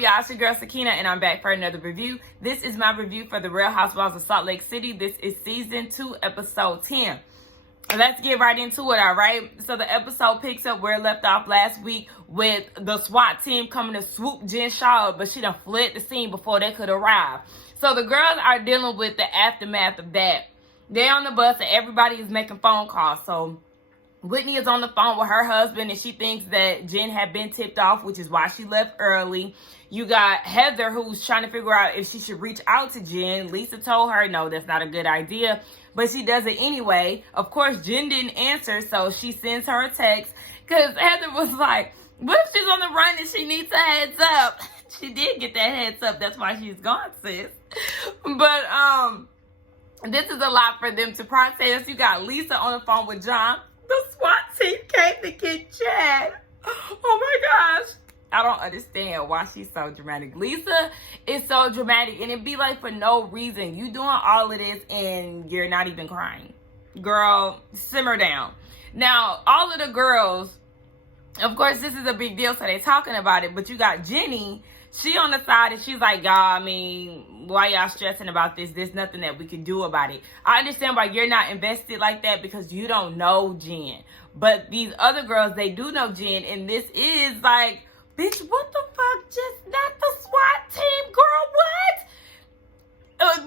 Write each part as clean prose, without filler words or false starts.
y'all? It's your girl Sakina, and I'm back for another review. This is my review for the Real Housewives of Salt Lake City. This is season 2, episode 10. Let's get right into it, all right? So the episode picks up where it left off last week with the SWAT team coming to swoop Jen Shaw up, but she done fled the scene before they could arrive. So the girls are dealing with the aftermath of that. They're on the bus and everybody is making phone calls. So Whitney is on the phone with her husband and she thinks that Jen had been tipped off, which is why she left early. You got Heather, who's trying to figure out if she should reach out to Jen. Lisa told her, no, that's not a good idea. But she does it anyway. Of course, Jen didn't answer, so she sends her a text. Because Heather was like, what if she's on the run and she needs a heads up? She did get that heads up. That's why she's gone, sis. But this is a lot for them to process. You got Lisa on the phone with John. The SWAT team came to get Chad. Oh my gosh. I don't understand why she's so dramatic. Lisa is so dramatic, and it'd be like for no reason. You doing all of this and you're not even crying. Girl, simmer down. Now, all of the girls, of course, this is a big deal, so they're talking about it, but you got Jenny. She on the side and she's like, y'all, I mean, why y'all stressing about this? There's nothing that we can do about it. I understand why you're not invested like that because you don't know Jen. But these other girls, they do know Jen, and this is like, bitch, what the fuck? Just not the SWAT team, girl, what?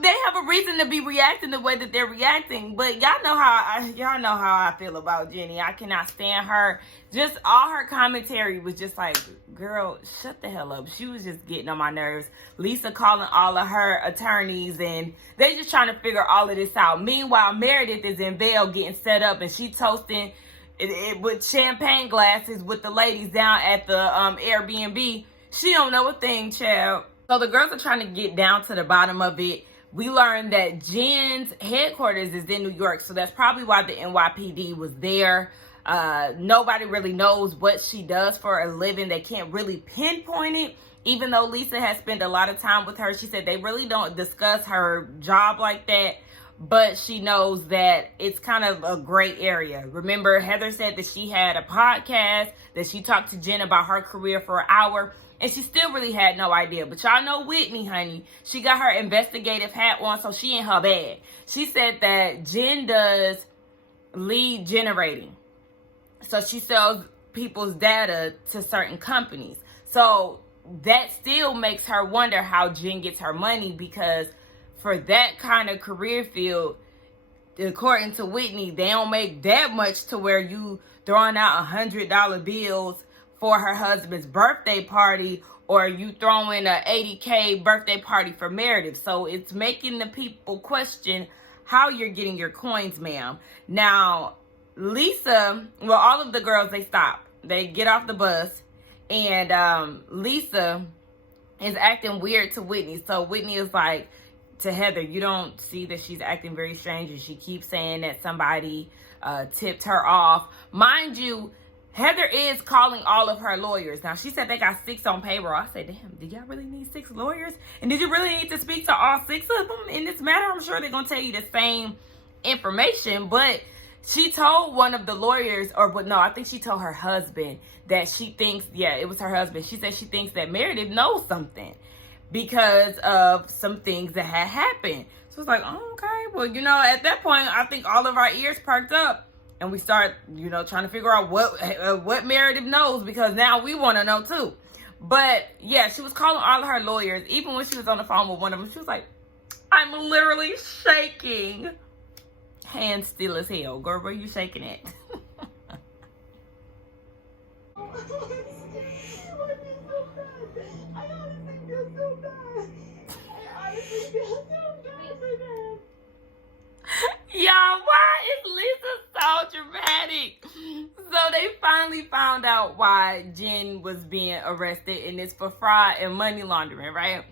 They have a reason to be reacting the way that they're reacting, but y'all know how I feel about Jenny. I cannot stand her. Just all her commentary was just like, girl, shut the hell up. She was just getting on my nerves. Lisa calling all of her attorneys, and they just trying to figure all of this out. Meanwhile, Meredith is in Vail getting set up, and she toasting it with champagne glasses with the ladies down at the Airbnb. She don't know a thing, child. So the girls are trying to get down to the bottom of it. We learned that Jen's headquarters is in New York, so that's probably why the NYPD was there. Nobody really knows what she does for a living. They can't really pinpoint it. Even though Lisa has spent a lot of time with her, she said they really don't discuss her job like that. But she knows that it's kind of a gray area. Remember, Heather said that she had a podcast, that she talked to Jen about her career for an hour, and she still really had no idea. But y'all know Whitney, honey. She got her investigative hat on, so she in her bag. She said that Jen does lead generating. So she sells people's data to certain companies. So that still makes her wonder how Jen gets her money, because for that kind of career field, according to Whitney, they don't make that much to where you throwing out $100 bills for her husband's birthday party, or you throwing a $80K birthday party for Meredith. So it's making the people question how you're getting your coins, ma'am. Now, Lisa, well, all of the girls, they stop. They get off the bus, and Lisa is acting weird to Whitney. So Whitney is like, to Heather, you don't see that she's acting very strange, and she keeps saying that somebody tipped her off. Mind you, Heather is calling all of her lawyers. Now, she said they got 6 on payroll. I said, damn, did y'all really need 6 lawyers? And did you really need to speak to all 6 of them in this matter? I'm sure they're going to tell you the same information, but she told one of the lawyers, I think she told her husband that she thinks, yeah, it was her husband. She said she thinks that Meredith knows something because of some things that had happened. So it's like, oh, okay. Well, at that point, I think all of our ears perked up, and we start, trying to figure out what Meredith knows, because now we want to know too. But yeah, she was calling all of her lawyers. Even when she was on the phone with one of them, she was like, I'm literally shaking. Hands still as hell. Girl, where you shaking at? Y'all, why is Lisa so dramatic? So they finally found out why Jen was being arrested, and it's for fraud and money laundering, right?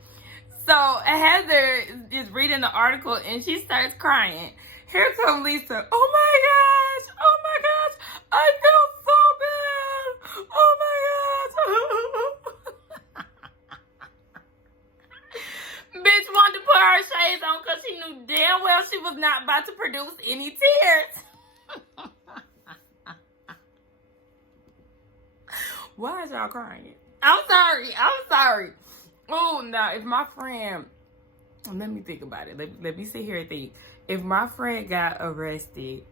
So Heather is reading the article and she starts crying. Here comes Lisa. Oh my gosh, I feel so bad. Oh my gosh. Bitch wanted to put her shades on because she knew damn well she was not about to produce any tears. Why is y'all crying? I'm sorry. Oh, now if my friend, let me think about it. Let me sit here and think. If my friend got arrested,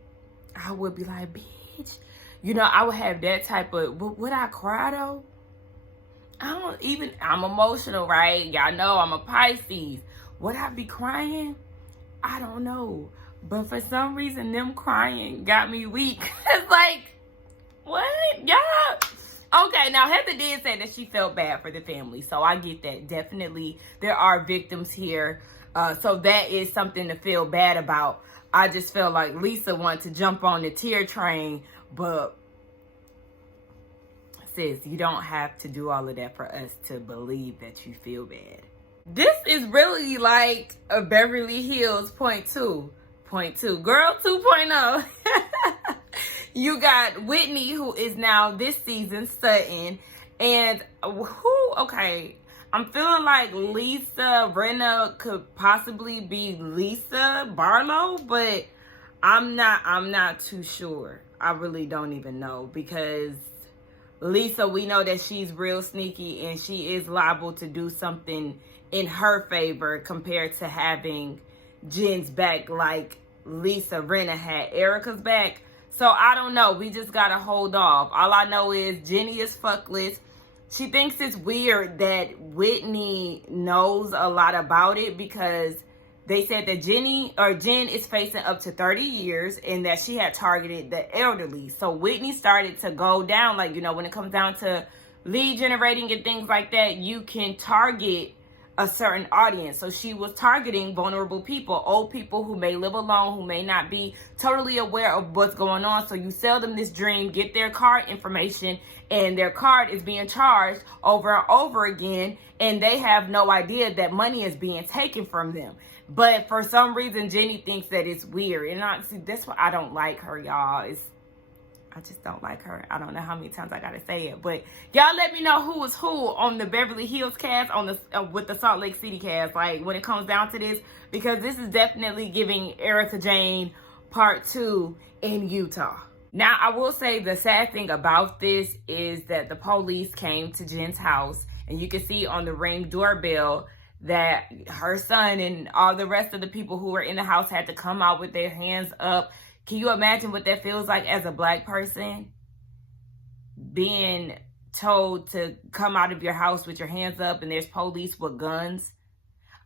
I would be like, bitch. You know, I would have that type of, would I cry though? I'm emotional, right? Y'all know I'm a Pisces. Would I be crying? I don't know. But for some reason, them crying got me weak. It's like, what? Yeah. Okay, now Heather did say that she felt bad for the family. So I get that. Definitely, there are victims here. So that is something to feel bad about. I just felt like Lisa wanted to jump on the tear train. But sis, you don't have to do all of that for us to believe that you feel bad. This is really like a Beverly Hills point two. Girl 2.0. You got Whitney, who is now this season Sutton. And okay, I'm feeling like Lisa Rinna could possibly be Lisa Barlow, but I'm not too sure. I really don't even know, because Lisa, we know that she's real sneaky and she is liable to do something in her favor compared to having Jen's back like Lisa Rinna had Erica's back. So I don't know. We just got to hold off. All I know is Jenny is fuckless. She thinks it's weird that Whitney knows a lot about it, because they said that Jen is facing up to 30 years and that she had targeted the elderly. So Whitney started to go down, like, you know, when it comes down to lead generating and things like that, you can target a certain audience. So she was targeting vulnerable people, old people who may live alone, who may not be totally aware of what's going on. So you sell them this dream, get their card information, and their card is being charged over and over again, and they have no idea that money is being taken from them. But for some reason, Jenny thinks that it's weird. And honestly, that's why I don't like her, y'all. I just don't like her. I don't know how many times I gotta say it, but y'all let me know who is who on the Beverly Hills cast, on the with the Salt Lake City cast, like when it comes down to this, because this is definitely giving Erica Jane part 2 in Utah. Now, I will say the sad thing about this is that the police came to Jen's house, and you can see on the Ring doorbell that her son and all the rest of the people who were in the house had to come out with their hands up. Can you imagine what that feels like as a Black person? Being told to come out of your house with your hands up and there's police with guns.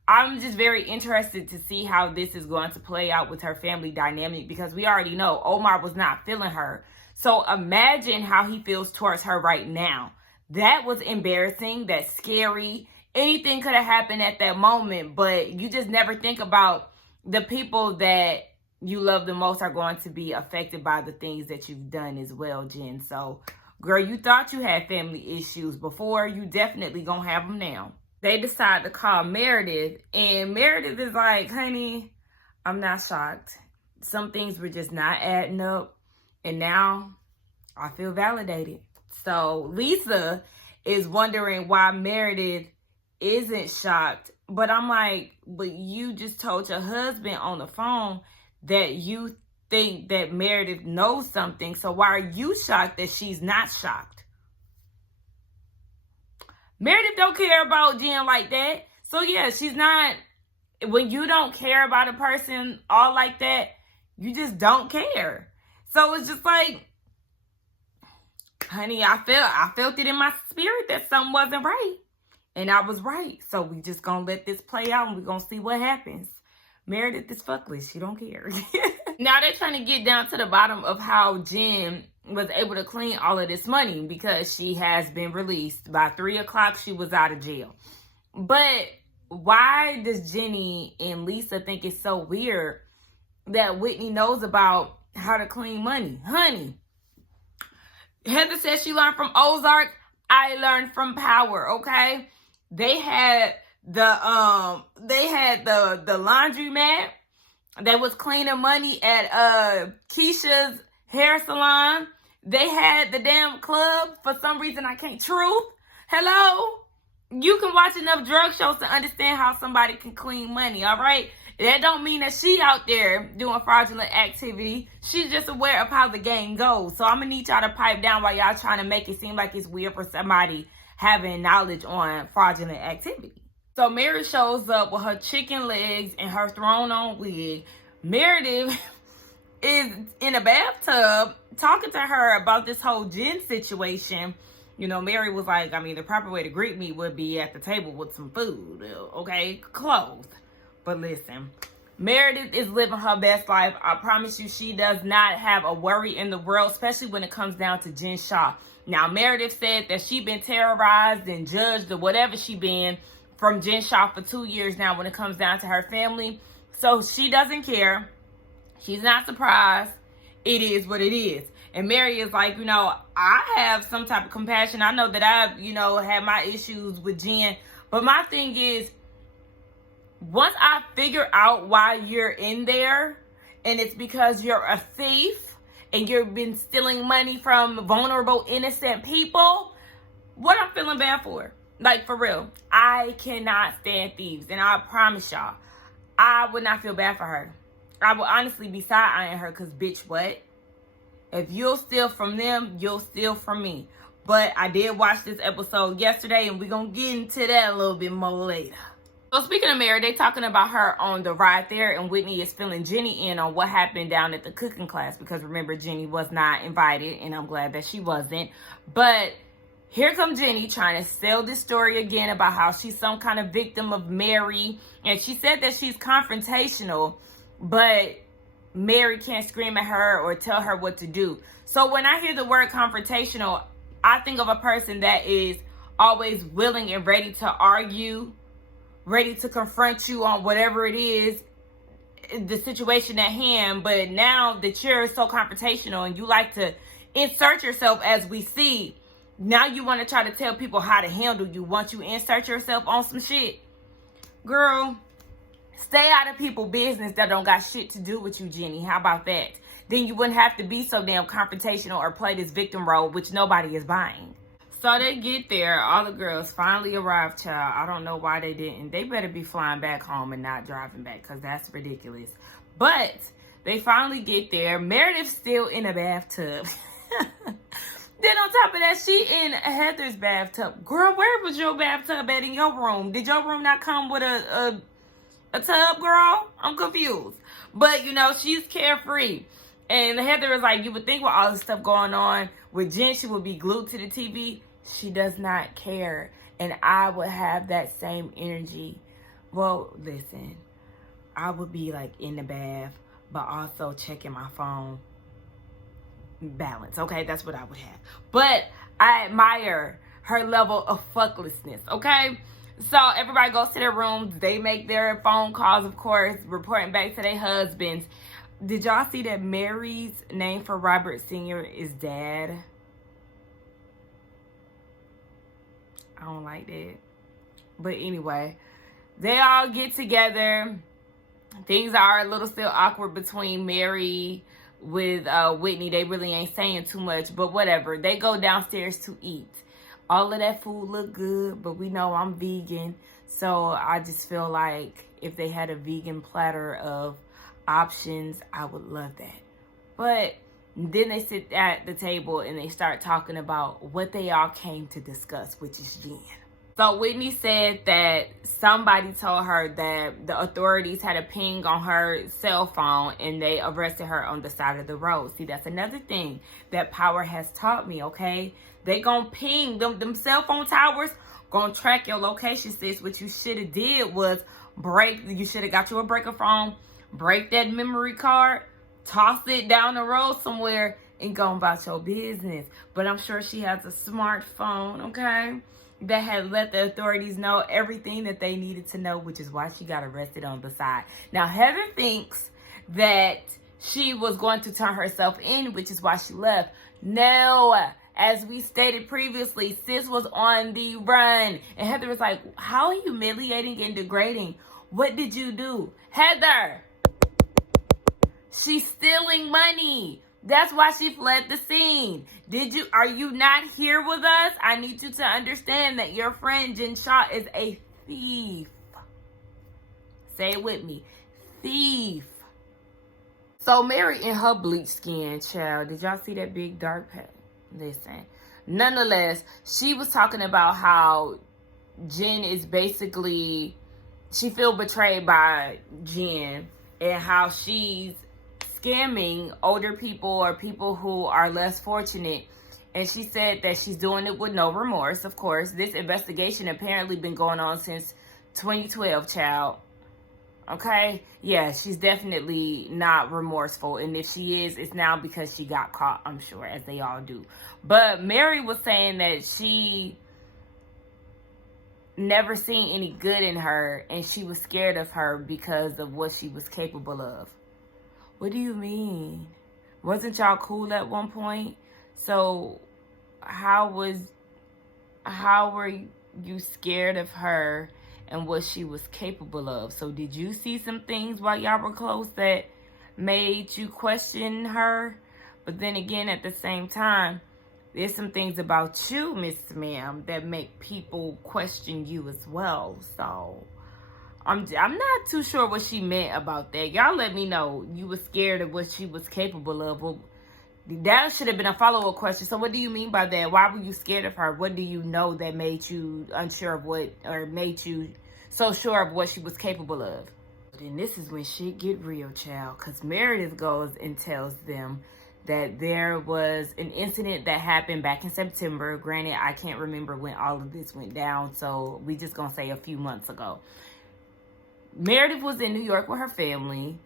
I'm just very interested to see how this is going to play out with her family dynamic, because we already know Omar was not feeling her. So imagine how he feels towards her right now. That was embarrassing. That's scary. Anything could have happened at that moment, but you just never think about the people that you love the most are going to be affected by the things that you've done as well, Jen. So, girl, you thought you had family issues before. You definitely gonna have them now. They decide to call Meredith, and Meredith is like, honey, I'm not shocked. Some things were just not adding up, and now I feel validated. So Lisa is wondering why Meredith isn't shocked. But I'm like, but you just told your husband on the phone that you think that Meredith knows something. So why are you shocked that she's not shocked? Meredith don't care about Jen like that. So yeah, she's not. When you don't care about a person all like that, you just don't care. So it's just like, honey, I felt it in my spirit that something wasn't right. And I was right. So we just gonna let this play out and we're gonna see what happens. Meredith is fuckless. She don't care. Now they're trying to get down to the bottom of how Jen was able to clean all of this money, because she has been released. By 3 o'clock, she was out of jail. But why does Jenny and Lisa think it's so weird that Whitney knows about how to clean money? Honey, Heather said she learned from Ozark. I learned from Power, okay? They had the laundromat that was cleaning money at Keisha's hair salon. They had the damn club. For some reason, I can't. Truth. Hello? You can watch enough drug shows to understand how somebody can clean money, all right? That don't mean that she out there doing fraudulent activity. She's just aware of how the game goes. So I'm going to need y'all to pipe down while y'all trying to make it seem like it's weird for somebody having knowledge on fraudulent activity. So Mary shows up with her chicken legs and her thrown on wig. Meredith is in a bathtub talking to her about this whole Jen situation. You know, Mary was like, I mean, the proper way to greet me would be at the table with some food, okay, clothed. But listen, Meredith is living her best life. I promise you, she does not have a worry in the world, especially when it comes down to Jen Shah. Now, Meredith said that she been terrorized and judged or whatever she been from Jen Shah for 2 years now when it comes down to her family. So she doesn't care. She's not surprised. It is what it is. And Mary is like, you know, I have some type of compassion. I know that I've, you know, had my issues with Jen. But my thing is, once I figure out why you're in there, and it's because you're a thief and you've been stealing money from vulnerable, innocent people, what I'm feeling bad for? Like, for real. I cannot stand thieves. And I promise y'all, I would not feel bad for her. I would honestly be side-eyeing her because, bitch, what? If you'll steal from them, you'll steal from me. But I did watch this episode yesterday, and we're going to get into that a little bit more later. So speaking of Mary, they talking about her on the ride there, and Whitney is filling Jenny in on what happened down at the cooking class. Because remember, Jenny was not invited, and I'm glad that she wasn't. But here comes Jenny trying to sell this story again about how she's some kind of victim of Mary. And she said that she's confrontational, but Mary can't scream at her or tell her what to do. So when I hear the word confrontational, I think of a person that is always willing and ready to argue, ready to confront you on whatever it is, the situation at hand. But now that you're so confrontational and you like to insert yourself, as we see, now you want to try to tell people how to handle you once you insert yourself on some shit. Girl, stay out of people's business that don't got shit to do with you, Jenny. How about that? Then you wouldn't have to be so damn confrontational or play this victim role, which nobody is buying. So they get there. All the girls finally arrive, child. I don't know why they didn't. They better be flying back home and not driving back, because that's ridiculous. But they finally get there. Meredith's still in a bathtub. Then on top of that, she in Heather's bathtub. Girl, where was your bathtub at in your room? Did your room not come with a tub, girl? I'm confused. But, you know, she's carefree. And Heather is like, you would think with all this stuff going on with Jen, she would be glued to the TV. She does not care. And I would have that same energy. Well, listen, I would be like in the bath, but also checking my phone. Balance, okay? That's what I would have. But I admire her level of fucklessness, okay? So everybody goes to their rooms. They make their phone calls, of course, reporting back to their husbands. Did y'all see that Mary's name for Robert Sr. is Dad? I don't like that. But anyway, they all get together. Things are a little still awkward between Mary with Whitney. They really ain't saying too much, but whatever. They go downstairs to eat. All of that food look good, but we know I'm vegan, so I just feel like if they had a vegan platter of options, I would love that. But then they sit at the table and they start talking about what they all came to discuss, which is Jen. So Whitney said that somebody told her that the authorities had a ping on her cell phone and they arrested her on the side of the road. See, that's another thing that power has taught me, okay? They gonna ping, them cell phone towers gonna track your location, sis. What you should have did was you should have got you a breaker phone, break that memory card, toss it down the road somewhere, and go about your business. But I'm sure she has a smartphone, okay, that had let the authorities know everything that they needed to know, which is why she got arrested on the side. Now, Heather thinks that she was going to turn herself in, which is why she left. No, as we stated previously, sis was on the run. And Heather was like, how humiliating and degrading. What did you do? Heather, she's stealing money. That's why she fled the scene. Are you not here with us? I need you to understand that your friend Jen Shah is a thief. Say it with me. Thief. So Mary in her bleach skin, child. Did y'all see that big dark patch? Listen, nonetheless, she was talking about how Jen is basically, she feel betrayed by Jen, and how she's scamming older people or people who are less fortunate. And she said that she's doing it with no remorse, of course. This investigation apparently been going on since 2012, child. Okay? Yeah, she's definitely not remorseful. And if she is, it's now because she got caught, I'm sure, as they all do. But Mary was saying that she never seen any good in her, and she was scared of her because of what she was capable of. What do you mean? Wasn't y'all cool at one point? So how were you scared of her and what she was capable of? So did you see some things while y'all were close that made you question her? But then again, at the same time, there's some things about you, Miss Ma'am, that make people question you as well. So I'm not too sure what she meant about that. Y'all let me know. You were scared of what she was capable of. Well, that should have been a follow-up question. So what do you mean by that? Why were you scared of her? What do you know that made you unsure of what, or made you so sure of what she was capable of? And this is when shit get real, child. Because Meredith goes and tells them that there was an incident that happened back in September. Granted, I can't remember when all of this went down, so we just gonna say a few months ago. Meredith was in New York with her family.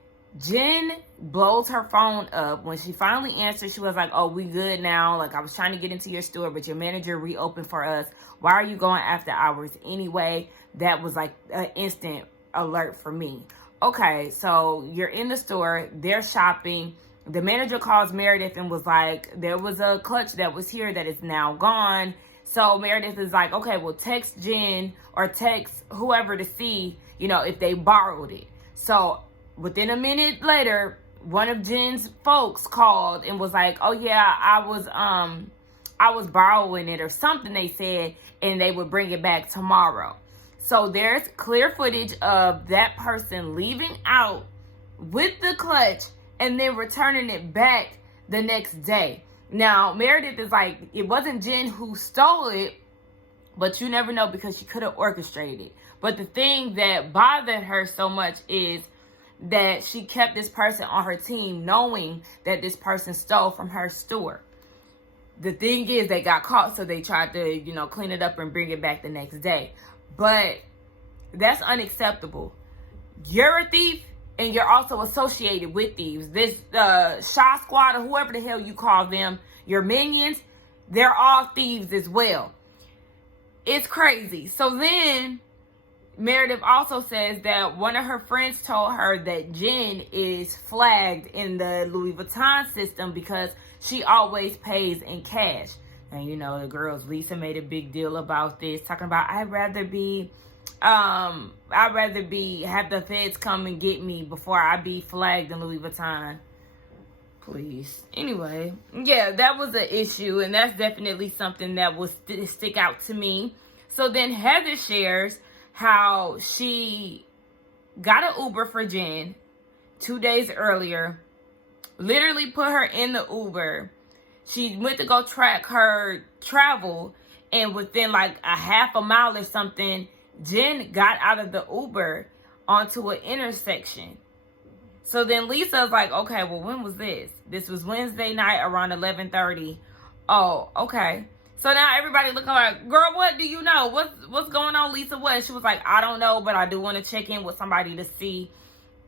Jen blows her phone up. When she finally answered, she was like, oh, we good now. Like, I was trying to get into your store, but your manager reopened for us. Why are you going after hours anyway? That was like an instant alert for me. Okay, so you're in the store. They're shopping. The manager calls Meredith and was like, there was a clutch that was here that is now gone. So Meredith is like, okay, well, text Jen or text whoever to see, you know, if they borrowed it. So within a minute later, one of Jen's folks called and was like, oh yeah, I was borrowing it or something, they said, and they would bring it back tomorrow. So there's clear footage of that person leaving out with the clutch and then returning it back the next day. Now, Meredith is like, it wasn't Jen who stole it, but you never know because she could have orchestrated it. But the thing that bothered her so much is that she kept this person on her team knowing that this person stole from her store. The thing is, they got caught, so they tried to, you know, clean it up and bring it back the next day. But that's unacceptable. You're a thief, and you're also associated with thieves. This Shaw Squad, or whoever the hell you call them, your minions, they're all thieves as well. It's crazy. So then Meredith also says that one of her friends told her that Jen is flagged in the Louis Vuitton system because she always pays in cash. And you know, the girls, Lisa made a big deal about this, talking about, I'd rather have the feds come and get me before I be flagged in Louis Vuitton. Please. Anyway, yeah, that was an issue, and that's definitely something that will stick out to me. So then Heather shares how she got an Uber for Jen 2 days earlier, literally put her in the Uber. She went to go track her travel, and within like a half a mile or something, Jen got out of the Uber onto an intersection. So then Lisa's like, okay, well, when was this? This was Wednesday night around 11:30. Oh, okay. So now everybody looking like, girl, what do you know? What's going on, Lisa? What? She was like, I don't know, but I do want to check in with somebody to see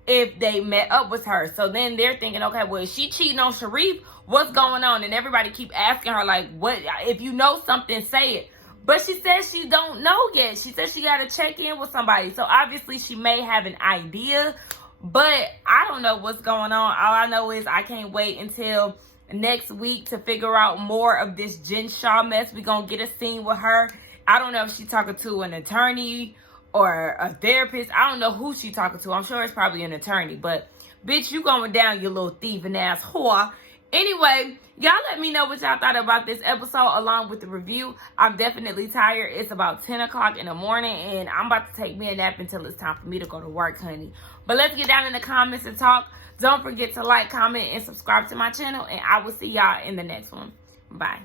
if they met up with her. So then they're thinking, okay, well, is she cheating on Sharif? What's going on? And everybody keep asking her, like, what? If you know something, say it. But she says she don't know yet. She says she got to check in with somebody. So obviously she may have an idea, but I don't know what's going on. All I know is I can't wait until next week to figure out more of this Jen Shaw mess. We're going to get a scene with her. I don't know if she's talking to an attorney or a therapist. I don't know who she's talking to. I'm sure it's probably an attorney. But, bitch, you going down, you little thieving ass whore. Anyway, y'all let me know what y'all thought about this episode along with the review. I'm definitely tired. It's about 10 o'clock in the morning, and I'm about to take me a nap until it's time for me to go to work, honey. But let's get down in the comments and talk. Don't forget to like, comment, and subscribe to my channel, and I will see y'all in the next one. Bye.